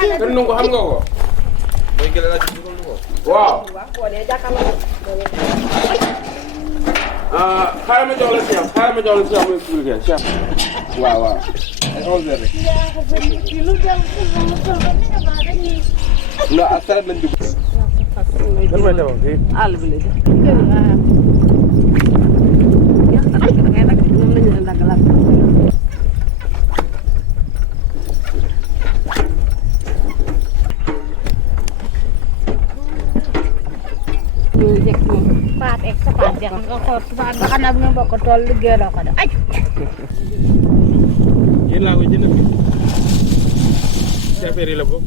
Kër Ndungu xam nga ko. mooy gën a laaj ci Kër Ndungu. waaw. xaaral ma jox la Cheikh xaaral ma jox la Cheikh mu expliqué Cheikh. waaw waaw. ay 11h rek. non ak saret lañ dugg. lan mooy tabax fii. àll bi lay def. Paat ek sa paat yang ko paat ba kana bu bokk tol liggéey la ko def ay yéen laa ko jënd bi ci affaire yi la bokk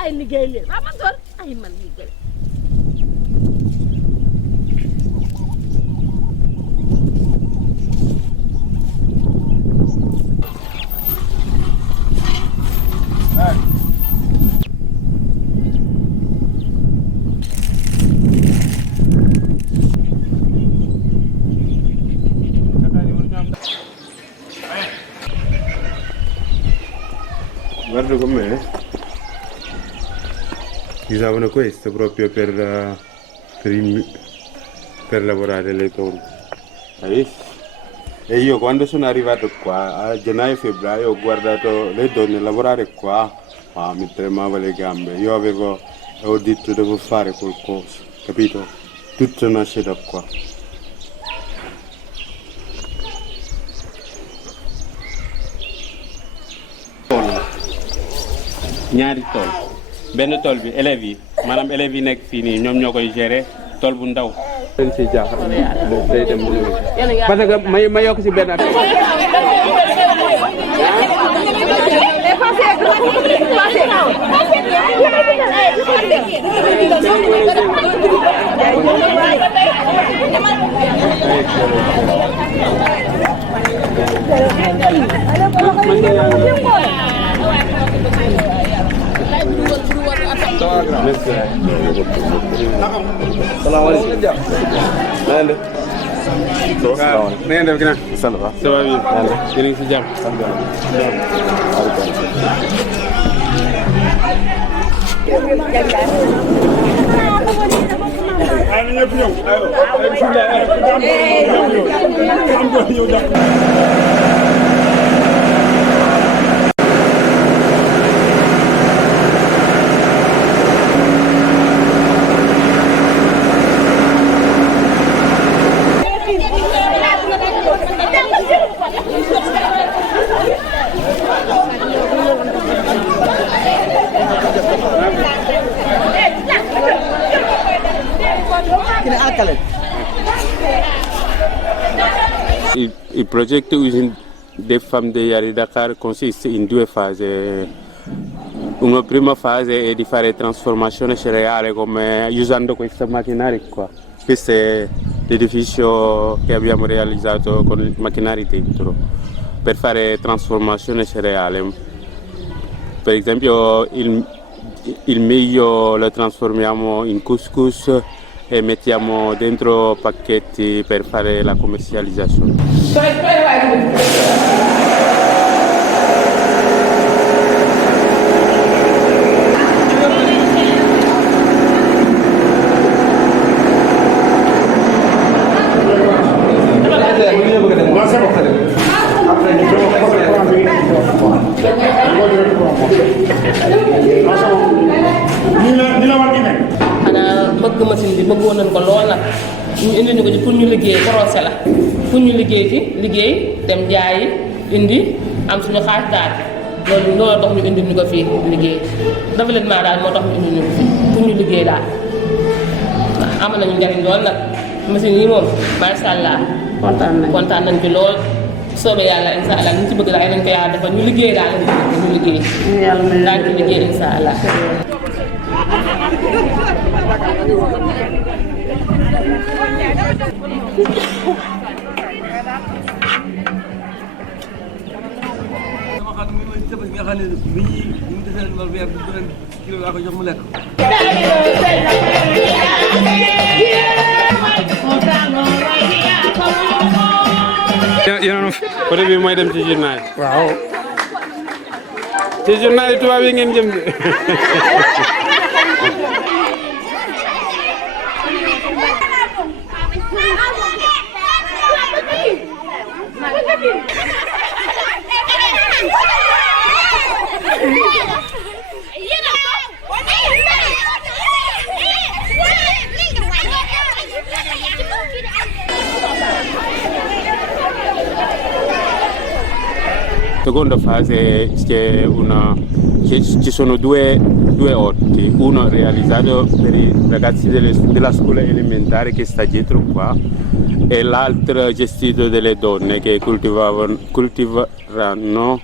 ay liggéey leen ba man tol ay man liggéey Guarda com'è. Usavano questo proprio per lavorare le torri. Hai visto? E io quando sono arrivato qua a gennaio-febbraio ho guardato le donne lavorare qua, ma mi tremava le gambe. Io ho detto devo fare qualcosa, capito? Tutto nasce da qua. ñaari tool benn tool bi élèves yi maanaam élèves yi nekk fii nii ñoom ñoo koy gérer tool bu ndaw. dañ siy jaaxal day dem parce que ma yokk si benn at. salaamaaleykum. na ngeen def. waaw na ngeen def ginnaaw. sant ba. ça va bien. yéen a ngi si jàmm. sant yàlla. na ñëpp ñëw. Il progetto Usine des Femmes di Yari Dakar consiste in due fasi. Una prima fase è di fare trasformazione cereale usando questa macchinari qua. Questo è l'edificio che abbiamo realizzato con i macchinari dentro per fare trasformazione cereale. Per esempio il miglio lo trasformiamo in couscous e mettiamo dentro pacchetti per fare la commercializzazione. bëgg machine bi bëggoon nañ ko lool nag ñu indi ñu ko ci pour ñu liggéey procès la pour ñu liggéey ci liggéey dem jaayi indi am suñu xaalis daal loolu tax ñu indi ñu ko fii liggéey développement daal moo tax ñu indi ñu ko fii pour ñu liggéey daal waaw am nañu njariñ lool nag machine yi moom macha allah kontaan nañ ci lool soobee yàlla incha allah ñu ci bëgg daal nañ ko yàlla defal ñu liggéey daal ñu liggéey daal ci liggéey incha allah yéen noonu. côté bi mooy dem ci journal yi. waaw. ci journal yi tubaab yi ngeen jëm de. Seconda fase ci sono due orti, uno realizzato per i ragazzi della scuola elementare che sta dietro qua e l'altro gestito dalle donne che coltiveranno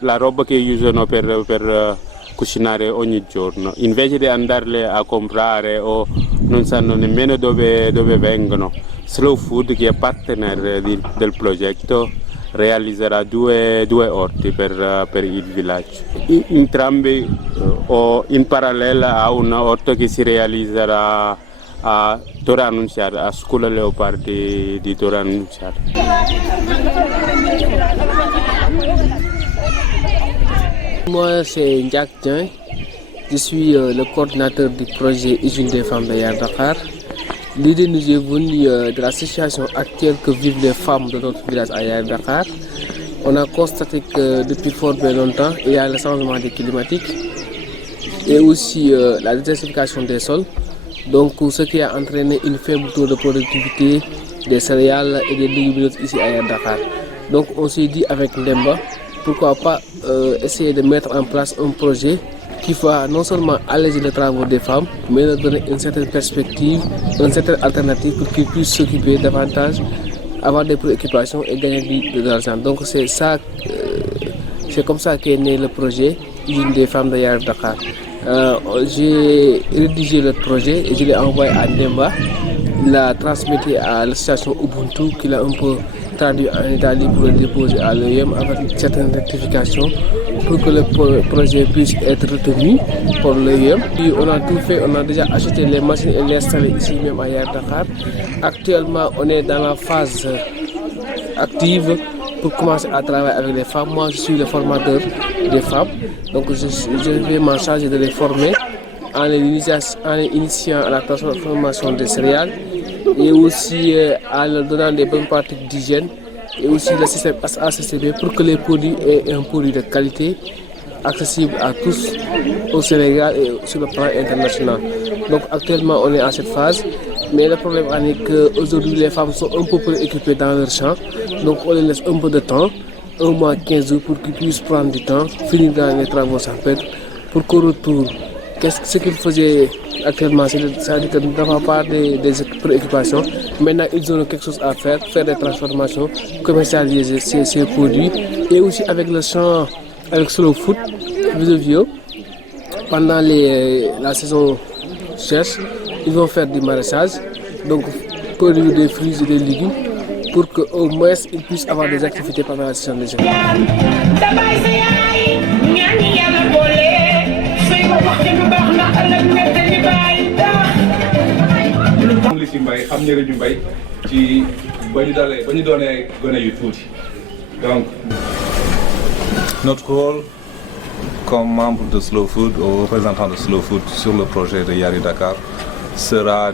la roba che usano per cucinare ogni giorno. Invece di andarle a comprare o non sanno nemmeno dove vengono, Slow Food, che è partner del progetto, realizzerà due orti per il villaggio. Entrambi in parallelo a un orto che si realizzerà a Torre Annunziata, a Scuola Leopardi di Torre Annunziata. Moi, c'est Ndiak Dieng. Je suis le coordinateur du projet Usine des femmes de Yaya Dakar. L'idée nous est venue de la situation actuelle que vivent les femmes de notre village à Yaya Dakar. On a constaté que depuis fort bien longtemps, il y a le changement climatique et aussi la désertification des sols. Donc, ce qui a entraîné une faible taux de productivité des céréales et des légumineuses ici à Yaya Dakar. Donc, on s'est dit avec Ndemba, pourquoi pas essayer de mettre en place un projet qui va non seulement alléger les travaux des femmes, mais leur donner une certaine perspective, une certaine alternative pour qu'ils puissent s'occuper davantage, avoir des préoccupations et gagner de l'argent. Donc c'est ça, c'est comme ça qu'est né le projet Usine des femmes de Yaya Dakar. J'ai rédigé le projet et je l'ai envoyé à Ndemba. Il l'a transmis à l'association Ubuntu qui l'a un peu traduit en Italie pour le déposer à l'OIM avec une certaine rectification pour que le projet puisse être retenu pour l'OIM. Puis on a tout fait, on a déjà acheté les machines et les installé ici même à Yaya Dakar. Actuellement, on est dans la phase active pour commencer à travailler avec les femmes. Moi, je suis le formateur des femmes, donc je vais m'en charger de les former en les initiant à la transformation des céréales et aussi en leur donnant des bonnes pratiques d'hygiène et aussi le système ACCB pour que les produits aient un produit de qualité accessible à tous au Sénégal et sur le plan international. Donc actuellement on est à cette phase, mais le problème est qu'aujourd'hui les femmes sont un peu préoccupées dans leur champ, donc on les laisse un peu de temps, 1 mois 15 jours pour qu'ils puissent prendre du temps, finir dans les travaux sans perdre, pour qu'au retour, ce qu'ils faisaient actuellement, c'est-à-dire que nous n'avons pas des préoccupations. Maintenant, ils ont quelque chose à faire des transformations, commercialiser ces produits. Et aussi avec le champ, avec Slow Food, Visovio, pendant la saison sèche, ils vont faire du maraîchage, donc produire des fruits et des légumes, pour qu'au moins ils puissent avoir des activités pendant la saison des jeunes. li si mbay xam njëriñu mbay ci ba ñu doonee gone yu tuuti donc. Notre rôle comme membre de Slow Food ou représentant de Slow Food sur le projet de Yaya Dakar sera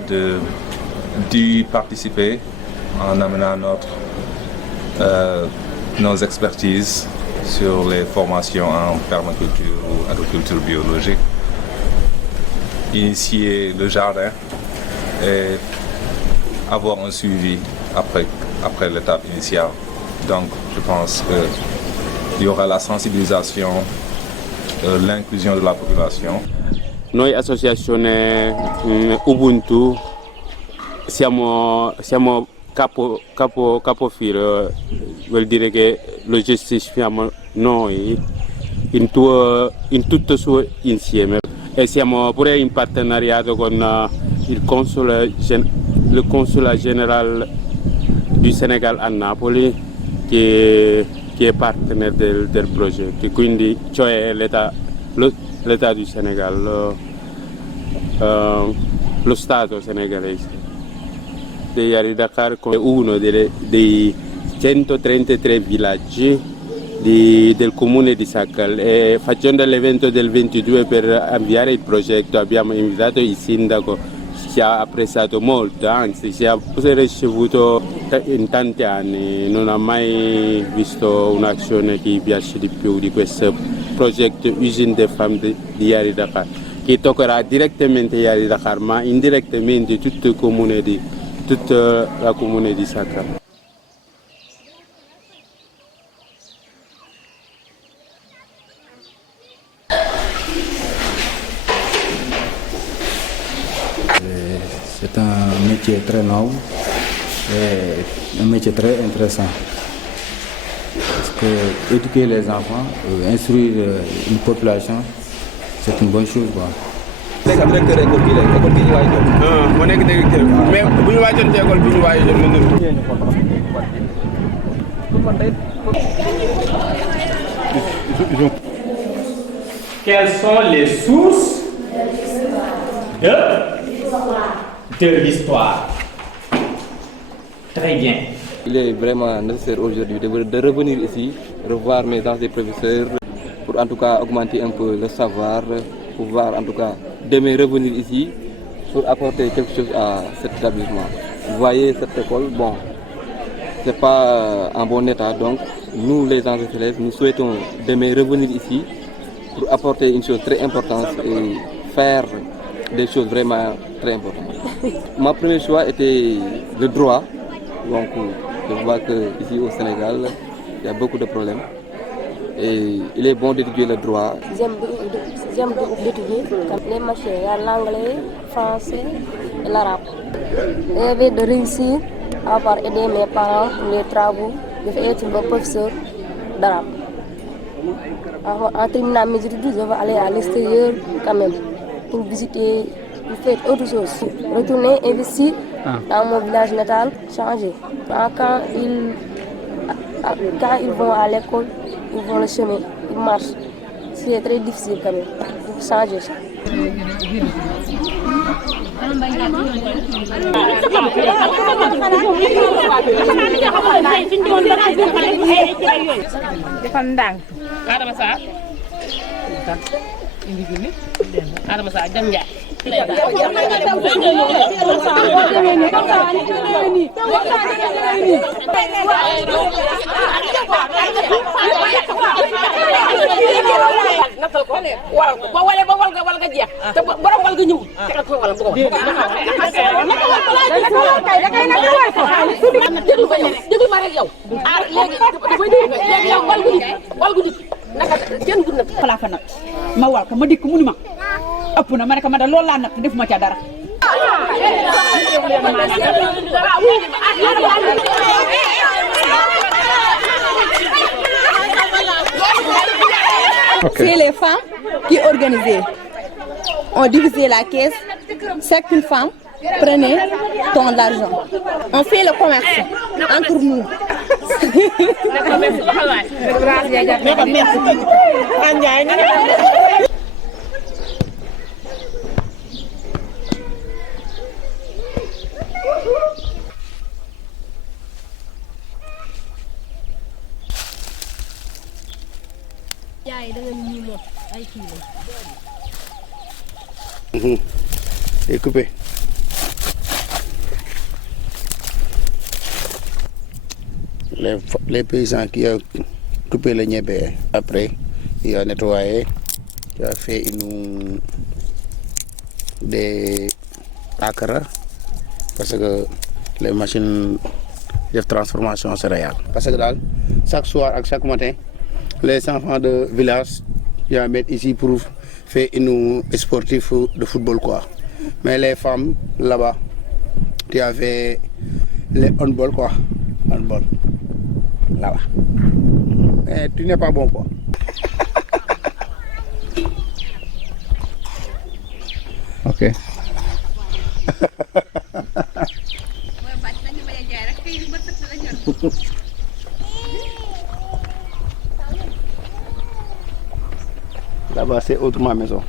d'y participer en amenant nos expertises sur les formations en permaculture ou agriculture biologique, initier le jardin et avoir un suivi après l'étape initiale. Donc je pense qu'il y aura la sensibilisation, l'inclusion de la population. Noi associazione Ubuntu siamo capofilo, vuol dire che lo gestisciamo noi in tutto suo insieme e siamo pure in partenariato con le consulat général du Sénégal a Napoli che è partner del progetto, quindi cioè l'État du Sénégal, lo Stato senegalese. di Yari Dakar come uno dei 133 villaggi del comune di Sakal e facendo l'evento del 22 per avviare il progetto abbiamo invitato il sindaco che ha apprezzato molto, anzi ci ha ricevuto in tanti anni, non ha mai visto un'azione che gli piace di più di questo progetto Usine des Femmes di Yari Dakar, che toccherà direttamente Yari Dakar ma indirettamente tutto il comune tutta la comune di Sakal. C'est un métier très noble et un métier très intéressant. Parce que éduquer les enfants, instruire une population, c'est une bonne chose, quoi. nekk directeur école bi la école bi ñu waay jot. moo nekk directeur mais bu ñu waajoon ci école bi ñu waay jot mën na. Quelles sont les sources de l'histoire? Très bien. Il est vraiment nécessaire aujourd'hui de revenir ici, revoir mes anciens professeurs, pour en tout cas augmenter un peu le savoir, pouvoir en tout cas demain revenir ici pour apporter quelque chose à cet établissement. Vous voyez cette école, bon, c'est pas en bon état, donc nous les anciens élèves, nous souhaitons demain revenir ici pour apporter une chose très importante et faire des choses vraiment très importantes. Ma premier choix était le droit, donc je vois qu'ici au Sénégal, il y a beaucoup de problèmes et il est bon d'étudier le droit. J'aime d'étudier les matières, l'anglais, le français et l'arabe. Rêver de réussir à avoir aidé mes parents pour les travaux, je vais être un professeur d'arabe. En terminant mes études, je vais aller à l'extérieur quand même pour visiter, pour faire autre chose. Retourner, investir dans mon village natal, changer. Quand ils vont à l'école, ils vont le chemin, ils marchent. C'est très difficile quand même pour changer ça. Adama Sarr Adama Sarr Jam Ndiaye natal ko waral ko ba wale ba wal nga jeex te borom wal nga ñëw tegal ko wala bu ko déglu ma rek yow léegi yow wal gu naka kenn du nat xalaa fa nat ma wal ko ma dikk mu ni ma ëpp na ma ne ko ma da loolu laa nat def ma ca dara C'est les femmes qui organisaient. On divisait la caisse, chaque femme prenait ton argent. On fait le commerce entre nous. Et coupé. Les paysans qui ont coupé le niébé, après, il a nettoyé, il a fait des acres parce que les machines de transformation céréales. Parce que là, chaque soir et chaque matin, les enfants de village ils mettent ici pour faire une sportif de football quoi. Mais les femmes là-bas, tu as fait les handball quoi, handball là-bas. Mais tu n'es pas bon quoi. Ok. Là-bas, c'est autrement maison.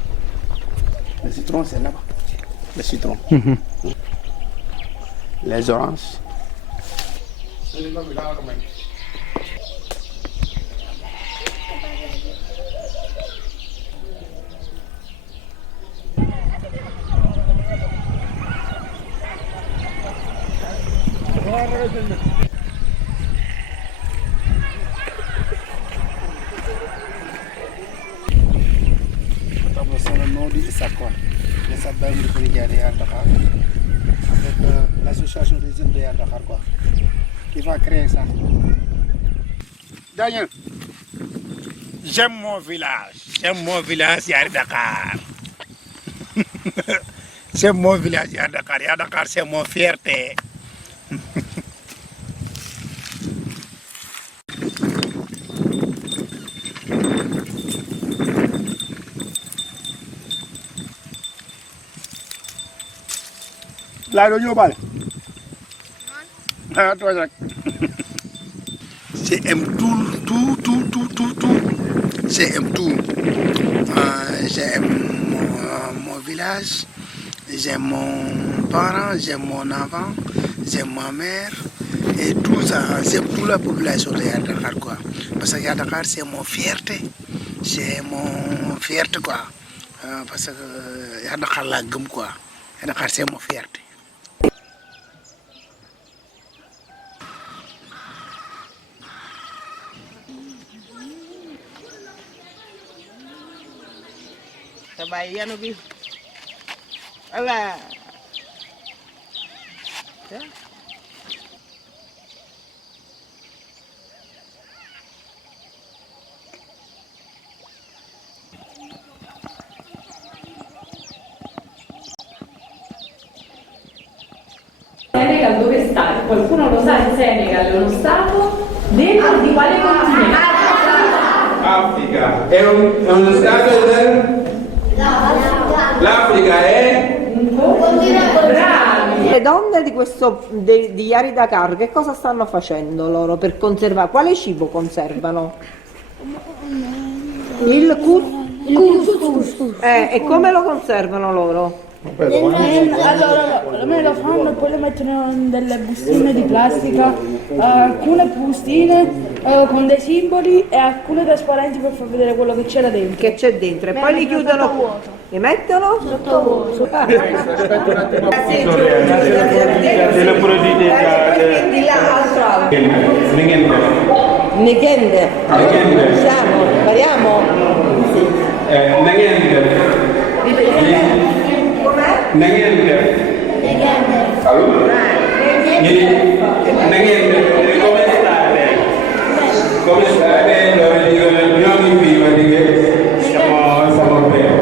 Le citron, c'est là-bas. Le citron. les oranges. C'est le nom du ISAC, quoi. L'ISAC Baïmoul Kolidja de Dakar, avec l'association des jeunes de Dakar, quoi, qui va créer ça. Daniel, j'aime mon village, Yari Dakar. J'aime mon village, Yari Dakar. Yari Dakar, c'est mon fierté. Là, le yobal. Ah, toi, Jacques. J'aime tout. J'aime tout. J'aime mon village, j'aime mon parent, j'aime mon enfant, j'aime ma mère. Et tout ça, j'aime toute la population de Dakar, quoi. Parce que Dakar, c'est mon fierté. C'est mon fierté, quoi. Parce que Dakar, la gomme, quoi. Dakar, c'est mon fierté. Bàyyi yanu bi voilà. Senegal dove sta? Qualcuno lo sa? Il Senegal è uno stato dentro di quale continente? Africa. È uno stato del... L'Africa è un continente. Le donne di Yari Dakar che cosa stanno facendo loro per conservare? Quale cibo conservano? Il couscous. E come lo conservano loro? Allora, me lo fanno e poi lo mettono in delle bustine di plastica, alcune bustine con dei simboli e alcune trasparenti per far vedere quello che c'era dentro. Che c'è dentro e poi li chiudono. Li mettono? Sotto vuoto. Aspetta un attimo. Delle produtte di là, altro altro. Negende. Negende. Siamo, spariamo? Negende. Na ngeen def. allo. Na ngeen def come state? Come state? Ñoo ngi fi ma digge sama père.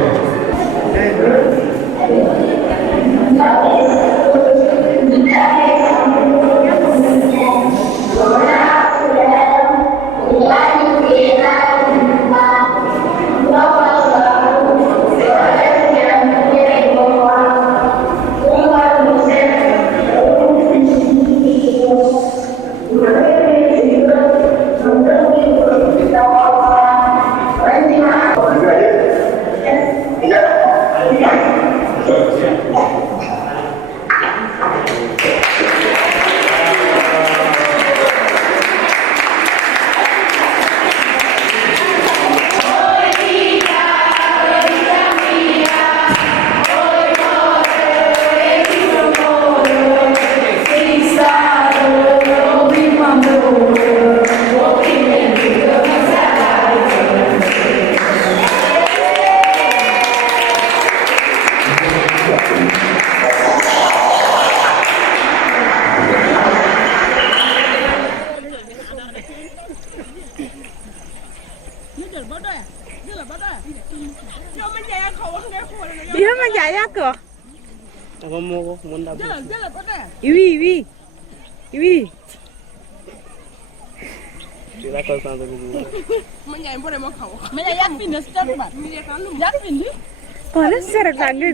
Iya mà chạy ra cửa. Iwi. Mana yang pin di? Boleh sekarang di.